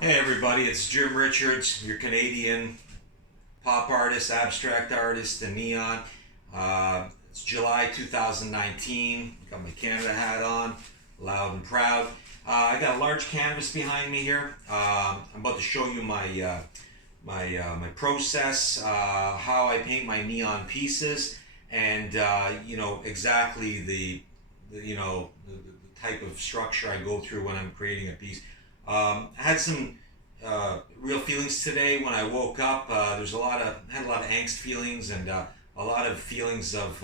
Hey everybody, it's Jim Richards, your Canadian pop artist, abstract artist, and neon. It's July 2019. Got my Canada hat on, loud and proud. I got a large canvas behind me here. I'm about to show you my process, how I paint my neon pieces, and exactly the type of structure I go through when I'm creating a piece. I had some real feelings today when I woke up. There's had a lot of angst feelings and a lot of feelings of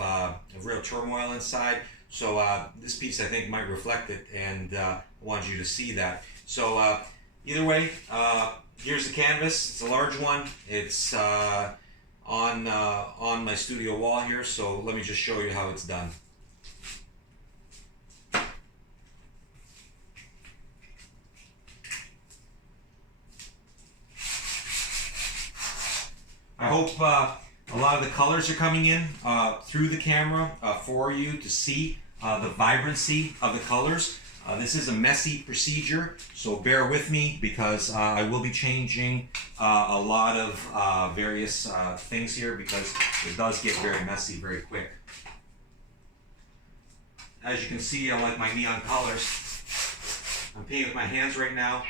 real turmoil inside. So this piece I think might reflect it, and I wanted you to see that. So either way, here's the canvas. It's a large one. It's on my studio wall here. So let me just show you how it's done. I hope a lot of the colors are coming in through the camera for you to see the vibrancy of the colors. This is a messy procedure, so bear with me because I will be changing a lot of various things here because it does get very messy very quick. As you can see, I like my neon colors. I'm painting with my hands right now.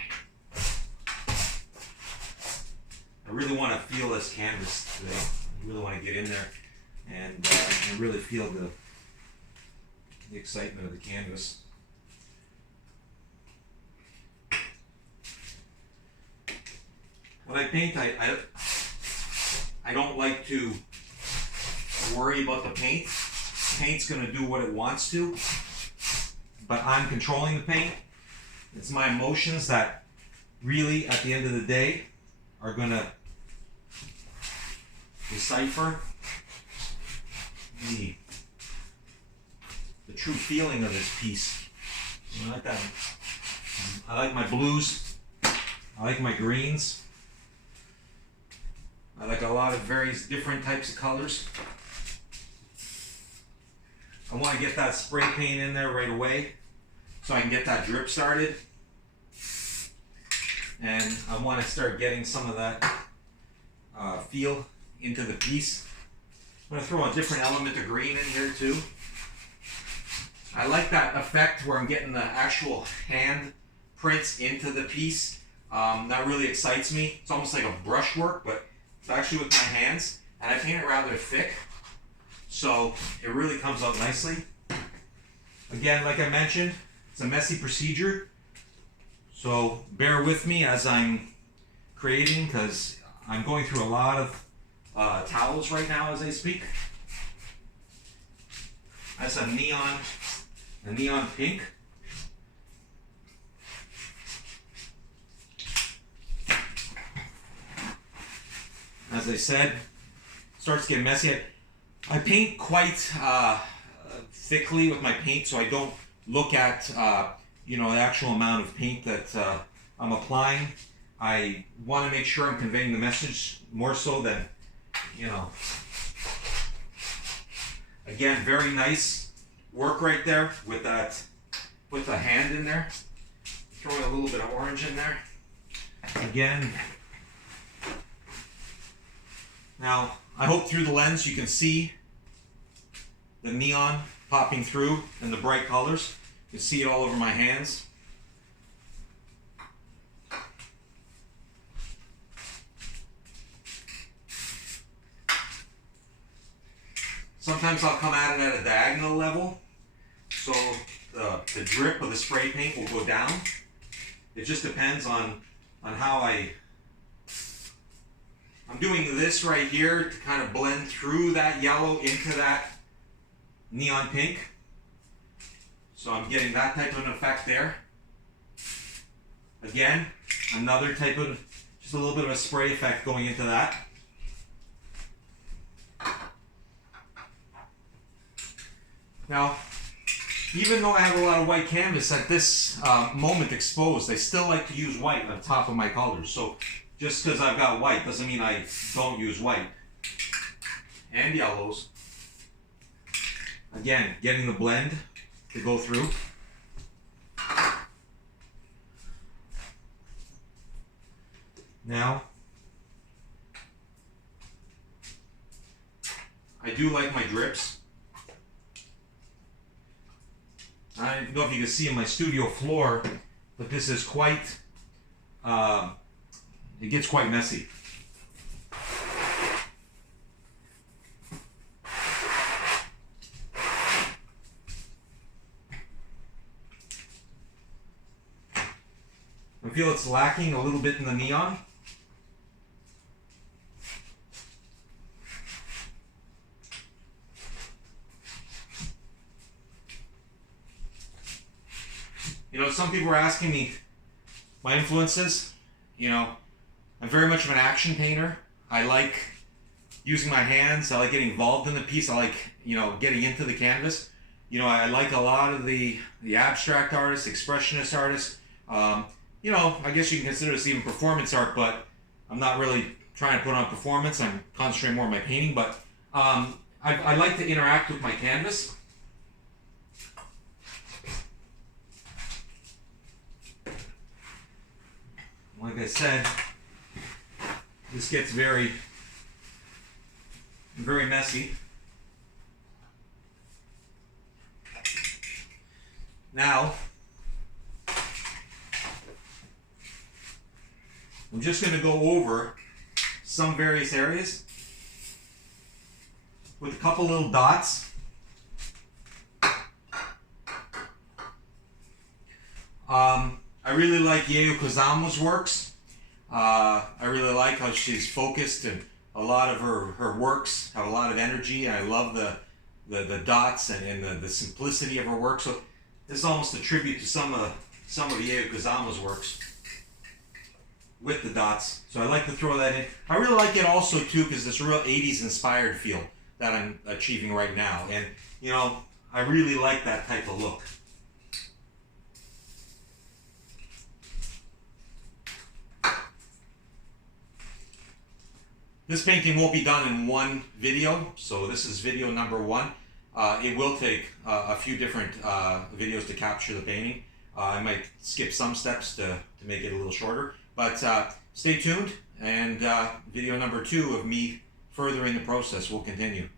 I really want to feel this canvas today. I really want to get in there and really feel the excitement of the canvas. When I paint, I don't like to worry about the paint. The paint's going to do what it wants to, but I'm controlling the paint. It's my emotions that really, at the end of the day, are going to decipher the true feeling of this piece. I like that. I like my blues. I like my greens. I like a lot of various different types of colors. I want to get that spray paint in there right away so I can get that drip started. And I want to start getting some of that feel into the piece. I'm going to throw a different element of green in here too. I like that effect where I'm getting the actual hand prints into the piece. That really excites me. It's almost like a brushwork, but it's actually with my hands. And I paint it rather thick, so it really comes out nicely. Again, like I mentioned, it's a messy procedure. So bear with me as I'm creating because I'm going through a lot of towels right now as I speak. That's a neon pink. As I said, starts getting messy. I paint quite thickly with my paint, so I don't look at the actual amount of paint that I'm applying. I want to make sure I'm conveying the message more so than, again, very nice work right there with that, with the hand in there. Throwing a little bit of orange in there. Again. Now, I hope through the lens you can see the neon popping through and the bright colors. You can see it all over my hands. Sometimes I'll come at it at a diagonal level, so the drip of the spray paint will go down. It just depends on how I'm doing this right here to kind of blend through that yellow into that neon pink. So I'm getting that type of an effect there. Again, another type of, just a little bit of a spray effect going into that. Now, even though I have a lot of white canvas at this moment exposed, I still like to use white on top of my colors. So just because I've got white doesn't mean I don't use white. And yellows. Again, getting the blend to go through. Now, I do like my drips. I don't know if you can see on my studio floor, but this is quite, it gets quite messy. I feel it's lacking a little bit in the neon. You know, some people are asking me my influences. You know, I'm very much of an action painter. I like using my hands. I like getting involved in the piece. I like, you know, getting into the canvas. You know, I like a lot of the abstract artists, expressionist artists. You know, I guess you can consider this even performance art, but I'm not really trying to put on performance. I'm concentrating more on my painting, but I like to interact with my canvas. Like I said, this gets very messy. Now, I'm just going to go over some various areas with a couple little dots. I really like Yayoi Kusama's works. I really like how she's focused, and a lot of her works have a lot of energy. I love the dots and the simplicity of her work. So this is almost a tribute to some of Yayoi Kusama's works with the dots. So I like to throw that in. I really like it also too because this real 80s inspired feel that I'm achieving right now. And you know, I really like that type of look. This painting won't be done in one video, so this is video number 1. It will take a few different videos to capture the painting. I might skip some steps to make it a little shorter, but stay tuned, and video number 2 of me furthering the process will continue.